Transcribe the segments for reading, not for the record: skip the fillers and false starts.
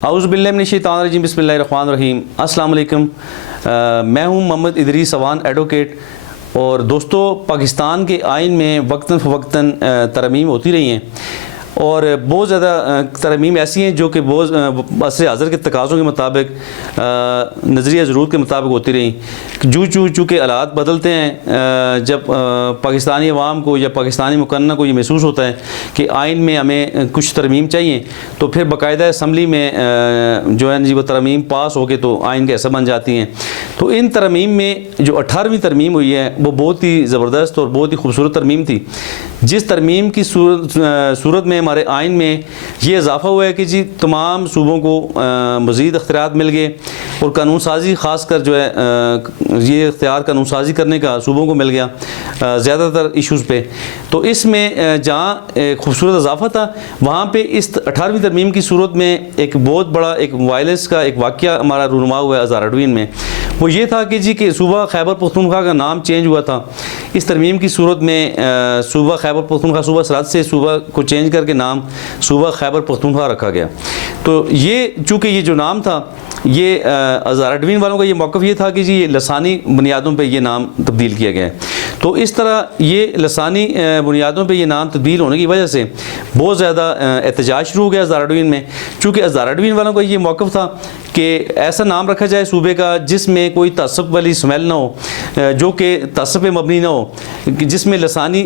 औज़ुबिल्लाहिमिनश्शैतानिर्रजीम बिस्मिल्लाहिर्रहमानिर्रहीम। अस्सलाम वालेकुम। मैं हूं मोहम्मद इदरीस अवान एडवोकेट। और दोस्तों, पाकिस्तान के आइन में वक्तन फ़वक्तन तरमीम होती रही हैं और बहुत ज़्यादा तरमीम ऐसी हैं जो कि बहुत असर हाज़र के तकाज़ों के मुताबिक नज़रिया ज़रूरत के मुताबिक होती रही। चूँकि हालात बदलते हैं, जब पाकिस्तानी अवाम को या पाकिस्तानी मुकन्ना को ये महसूस होता है कि आइन में हमें कुछ तरमीम चाहिए, तो फिर बाकायदा असम्बली में जो है जी वो तरमीम पास हो के तो आइन का हिस्सा बन जाती हैं। तो इन तरमीम में जो 18वीं तरमीम हुई है वो बहुत ही ज़बरदस्त और बहुत ही खूबसूरत तरमीम थी। जिस तरमीम की सूरत में हमारे आइन में ये इजाफ़ा हुआ है कि जी तमाम सूबों को मज़ीद अख्तियार मिल गए और कानून साजी ख़ास कर जो है ये इख्तियार कानून साजी करने का सूबों को मिल गया ज़्यादातर इशूज़ पे। तो इसमें जहाँ खूबसूरत इजाफ़ा था, वहाँ पे इस 18वीं तरमीम की सूरत में एक बहुत बड़ा एक वायलेंस का एक वाक़या हमारा रूनुमा हुआ है हज़ारडवीन में। वो ये था कि जी कि सूबा खैबर पख्तूनख्वा का नाम चेंज हुआ था इस तरमीम की सूरत में। सूबा खैबर पख्तूनख्वा सूबा सराद से सूबा को चेंज करके नाम सूबा खैबर पख्तूनख्वा रखा गया। तो ये चूँकि ये जो नाम था, ये हज़ारडवीन वालों का ये मौक़िफ़ ये था कि जी ये लसानी बुनियादों पे ये नाम तब्दील किया गया है। तो इस तरह ये लसानी बुनियादों पे ये नाम तब्दील होने की वजह से बहुत ज़्यादा एहतजाज शुरू हो गया हज़ारडवीन में। चूँकि हज़ारडवीन वालों का ये मौक़िफ़ था कि ऐसा नाम रखा जाए सूबे का जिसमें कोई तअस्सुब वाली स्मेल ना हो, जो कि तअस्सुब पे मबनी ना हो, जिसमें लसानी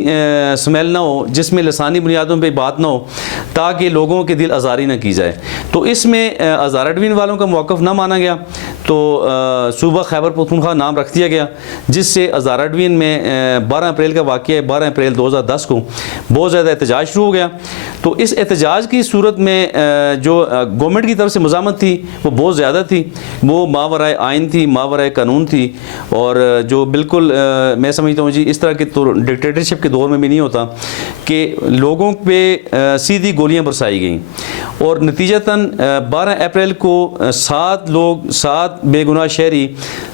स्मेल ना हो, जिसमें लसानी बुनियादों पे बात ना हो, ताकि लोगों के दिल आज़ारी ना की जाए। तो इसमें हज़ारडवीन वालों का मौक़िफ़ ना माना गया, तो सूबा खैबर पख्तूनख्वा नाम रख दिया गया, जिससे हज़ारडवीन में 12 अप्रैल का वाक़या है। 12 अप्रैल 2010 को बहुत ज़्यादा एहतजाज शुरू हो गया। तो इस एहतजाज की सूरत में जो गवर्नमेंट की तरफ से मज़ामत थी वो बहुत ज़्यादा थी, वो मावराए आइन थी, मावराए कानून थी। और जो बिल्कुल मैं समझता हूँ जी इस तरह के तो डिक्टेटरशिप के दौर में भी नहीं होता कि लोगों पे सीधी गोलियाँ बरसाई गई। और नतीजतन 12 अप्रैल को 7 बेगुनाह शहरी,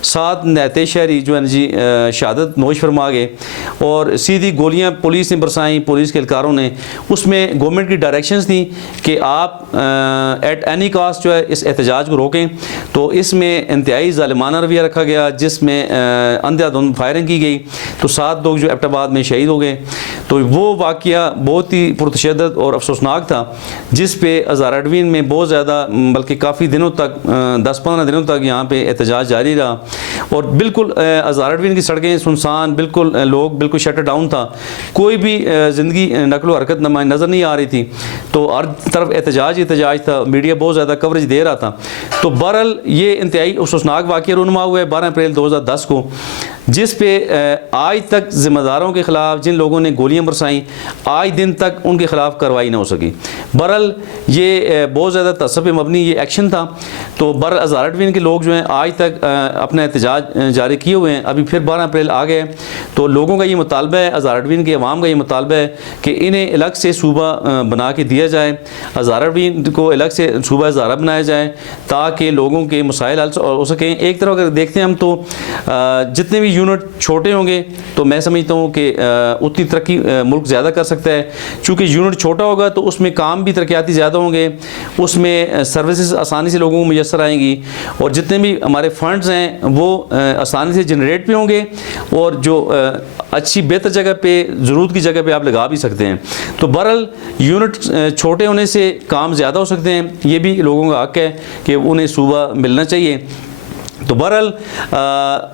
7 नहते शहरी जो है जी शहादत नोश फरमा गए और सीधी गोलियां पुलिस ने बरसाई, पुलिस के एहलकारों ने। उसमें गवर्नमेंट की डायरेक्शंस थी कि आप एट एनी कास्ट जो है इस एहतजाज को रोकें। तो इसमें इंतहाई ज़ालिमाना रवैया रखा गया, जिसमें अंधाधुंध फायरिंग की गई। तो 7 लोग जो एबटाबाद में शहीद हो गए। तो वो वाक़या बहुत ही पुरतशद्दुद और अफसोसनाक था, जिस पे हज़ारडवीन में बहुत ज़्यादा बल्कि काफ़ी दिनों तक 10-15 दिनों तक यहाँ पे एहतजाज जारी रहा। और बिल्कुल हज़ारडवीन की सड़कें सुनसान, बिल्कुल लोग बिल्कुल शटर डाउन था, कोई भी ज़िंदगी नकलो हरकत नज़र नहीं आ रही थी। तो हर तरफ एहतजाज था, मीडिया बहुत ज़्यादा कवरेज दे रहा था। तो बहरहाल ये इंतहाई अफसोसनाक वाक़या रूनुमा हुआ है 12 अप्रैल 2010 को, जिस पे आज तक ज़िम्मेदारों के ख़िलाफ़ जिन लोगों ने गोलियां बरसाईं, आज दिन तक उनके ख़िलाफ़ कार्रवाई ना हो सकी। बहरहाल ये बहुत ज़्यादा तअस्सुब पे मबनी ये एक्शन था। तो बहरहाल हज़ारडवीन के लोग जो हैं आज तक अपना एहतजाज जारी किए हुए हैं। अभी फिर 12 अप्रैल आ गए, तो लोगों का ये मुतालबा है, हज़ारडवीन के अवाम का ये मुतालबा है कि इन्हें अलग से सूबा बना के दिया जाए, हज़ारडवीन को अलग से सूबा हज़ारा बनाया जाए, ताकि लोगों के मसाइल हल हो सकें। एक तरफ अगर देखते हैं हम तो जितने भी यूनिट छोटे होंगे तो मैं समझता हूँ कि उतनी तरक्की मुल्क ज़्यादा कर सकता है। चूँकि यूनिट छोटा होगा तो उसमें काम भी तरक्याती ज़्यादा होंगे, उसमें सर्विसेज आसानी से लोगों को मुयसर आएंगी, और जितने भी हमारे फंड्स हैं वो आसानी से जनरेट भी होंगे, और जो अच्छी बेहतर जगह पे, ज़रूरत की जगह पे आप लगा भी सकते हैं। तो बहरहाल यूनिट छोटे होने से काम ज़्यादा हो सकते हैं, ये भी लोगों का हक़ है कि उन्हें सूबा मिलना चाहिए। तो बहरहाल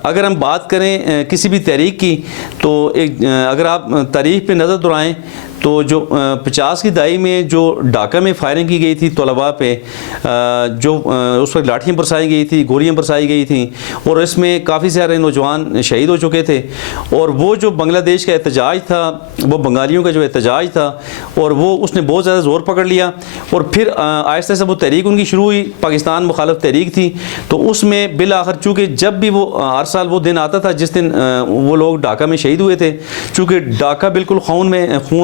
अगर हम बात करें किसी भी तहरीक की, तो अगर आप तारीख़ पे नज़र दौड़ाएँ तो जो 50 की दहाई में जो ढाका में फायरिंग की गई थी तलबा पे, जो उस पर लाठियाँ बरसाई गई थी, गोलियाँ बरसाई गई थी, और इसमें काफ़ी सारे नौजवान शहीद हो चुके थे। और वो जो बांग्लादेश का एहतजाज था, वो बंगालियों का जो एहतजाज था, और वो उसने बहुत ज़्यादा ज़ोर पकड़ लिया। और फिर आहिस्ता से वो तहरीक उनकी शुरू हुई, पाकिस्तान मुखालिफ तहरीक थी। तो उसमें बिल आखिर चूँकि जब भी वो हर साल वो दिन आता था जिस दिन वो लोग ढाका में शहीद हुए थे, चूँकि ढाका बिल्कुल खून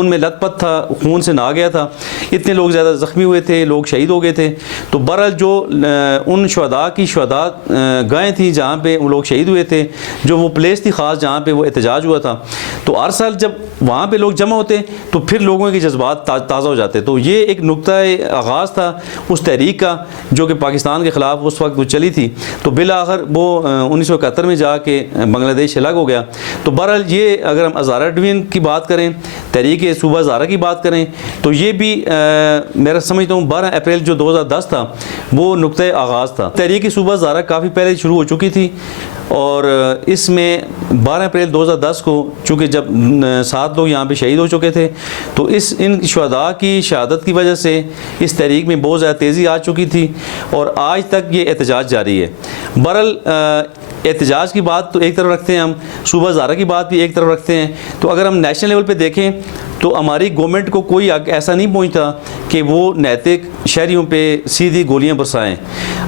में लथपथ था, खून से नहा गया था, इतने लोग ज़्यादा ज़ख्मी हुए थे, लोग शहीद हो गए थे। तो बहरहाल जो उन शुहदा की शुहदा गाहें थी जहाँ पे वो लोग शहीद हुए थे, जो वो प्लेस थी ख़ास जहाँ पे वो एहतजाज हुआ था, तो हर साल जब वहाँ पे लोग जमा होते तो फिर लोगों के जज्बात ताज़ा हो जाते। तो ये एक नुक्ता आगाज़ था उस तहरीक का जो कि पाकिस्तान के ख़िलाफ़ उस वक्त वो चली थी। तो बिल आखिर वो 1971 में जाके बांग्लादेश अलग हो गया। तो बहरहाल ये अगर हम हज़ारा डिवीज़न की बात करें, तहरीक सूबा हज़ारा की बात करें, तो ये भी मेरा समझता हूँ 12 अप्रैल जो 2010 था वो नुक्ता आगाज़ था। तहरीक सूबा हज़ारा काफ़ी पहले शुरू हो चुकी थी और इसमें 12 अप्रैल 2010 को चूँकि जब 7 लोग यहाँ पे शहीद हो चुके थे, तो इन शुहदा की शहादत की वजह से इस तहरीक में बहुत ज़्यादा तेज़ी आ चुकी थी और आज तक ये एहतजाज जारी है। बहरहाल एहतजाज की बात तो एक तरफ रखते हैं हम, सूबा हज़ारा की बात भी एक तरफ रखते हैं। तो अगर हम नेशनल लेवल पे देखें तो हमारी गवर्नमेंट को कोई ऐसा नहीं पहुंचता कि वो नैतिक शहरियों पे सीधी गोलियां बरसाएं।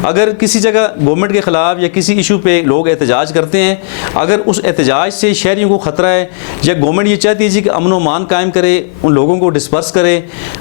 अगर किसी जगह गवर्नमेंट के ख़िलाफ़ या किसी इशू पे लोग एहतजाज करते हैं, अगर उस एहतजाज से शहरियों को ख़तरा है या गवर्नमेंट ये चाहती है कि अमन व अमान कायम करे, उन लोगों को डिस्पर्स करे,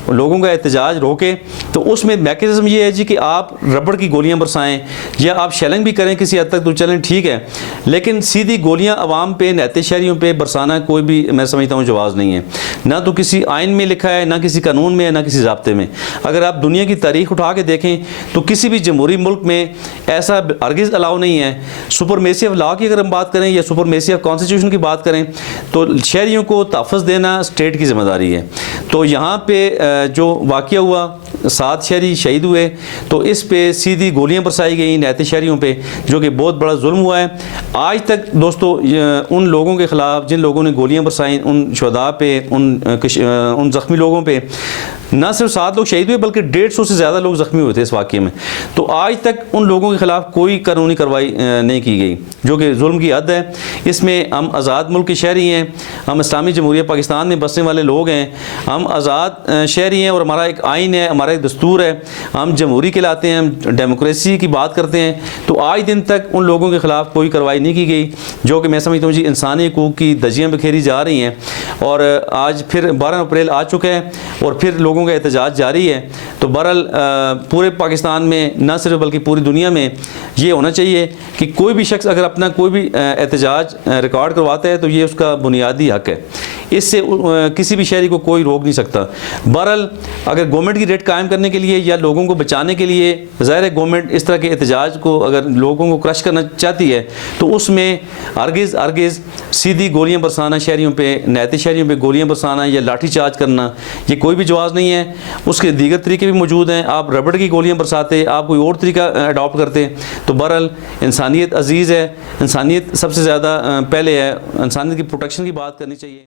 उन लोगों का एहतजाज रोके, तो उसमें मैकेनिज़्म ये है जी कि आप रबड़ की गोलियाँ बरसाएँ या आप शेलिंग भी करें किसी हद तक, तो चलें ठीक है, लेकिन सीधी गोलियाँ अवाम पे, नैतिक शहरियों पे बरसाना कोई भी मैं समझता हूँ जवाज़ नहीं है। ना तो किसी आइन में लिखा है, ना किसी कानून में है, ना किसी ज़ाब्ते में। अगर आप दुनिया की तारीख उठा के देखें तो किसी भी जमहूरी मुल्क में ऐसा हरगिज़ अलाउ नहीं है। सुपरमेसी ऑफ लॉ की अगर हम बात करें या सुपरमेसी ऑफ कॉन्स्टिट्यूशन की बात करें तो शहरियों को तहफ़्फ़ुज़ देना स्टेट की ज़िम्मेदारी है। तो यहाँ पे जो वाक़या हुआ, 7 शहरी शहीद हुए, तो इस पे सीधी गोलियाँ बरसाई गई नैतिक शहरियों पे, जो कि बहुत बड़ा जुल्म हुआ है। आज तक दोस्तों उन लोगों के ख़िलाफ़ जिन लोगों ने गोलियाँ बरसाई, उन शुहदा पे, उन ज़ख्मी लोगों पे न सिर्फ 7 लोग शहीद हुए बल्कि 150 से ज़्यादा लोग ज़ख्मी हुए थे इस वाक़े में। तो आज तक उन लोगों के ख़िलाफ़ कोई कानूनी कार्रवाई नहीं की गई, जो कि जुल्म की हद है। इसमें हम आज़ाद मुल्क के शहरी हैं, हम इस्लामी जमहूरिया पाकिस्तान में बसने वाले लोग हैं, हम आज़ाद शहरी हैं और हमारा एक आइन है, हमारा एक दस्तूर है, हम जमहूरी कहलाते हैं, हम डेमोक्रेसी की बात करते हैं। तो आज दिन तक उन लोगों के ख़िलाफ़ कोई कार्रवाई नहीं की गई, जो कि मैं समझता हूँ जी इंसानी हकूक़ की धज्जियाँ बिखेरी जा रही हैं। और आज फिर 12 अप्रैल आ चुका है और फिर लोगों का एहतजाज जारी है। तो बहरहाल पूरे पाकिस्तान में न सिर्फ बल्कि पूरी दुनिया में ये होना चाहिए कि कोई भी शख्स अगर अपना कोई भी एहतजाज रिकॉर्ड करवाता है तो ये उसका बुनियादी हक है, इससे किसी भी शहरी को कोई रोक नहीं सकता। बहरहाल अगर गवर्नमेंट की रेट कायम करने के लिए या लोगों को बचाने के लिए ज़ाहिर है गवर्नमेंट इस तरह के एहतजाज को अगर लोगों को क्रश करना चाहती है तो उसमें हरगिज़ सीधी गोलियाँ बरसाना शहरियों पे, नैतिक शहरियों पे गोलियाँ बरसाना या लाठी चार्ज करना ये कोई भी जवाज़ नहीं है। उसके दीगर तरीके भी मौजूद हैं। आप रबड़ की गोलियाँ बरसाते, आप कोई और तरीका अडॉप्ट करते, तो बहरहाल इंसानियत अजीज़ है, इंसानियत सबसे ज़्यादा पहले है, इंसानियत की प्रोटेक्शन की बात करनी चाहिए।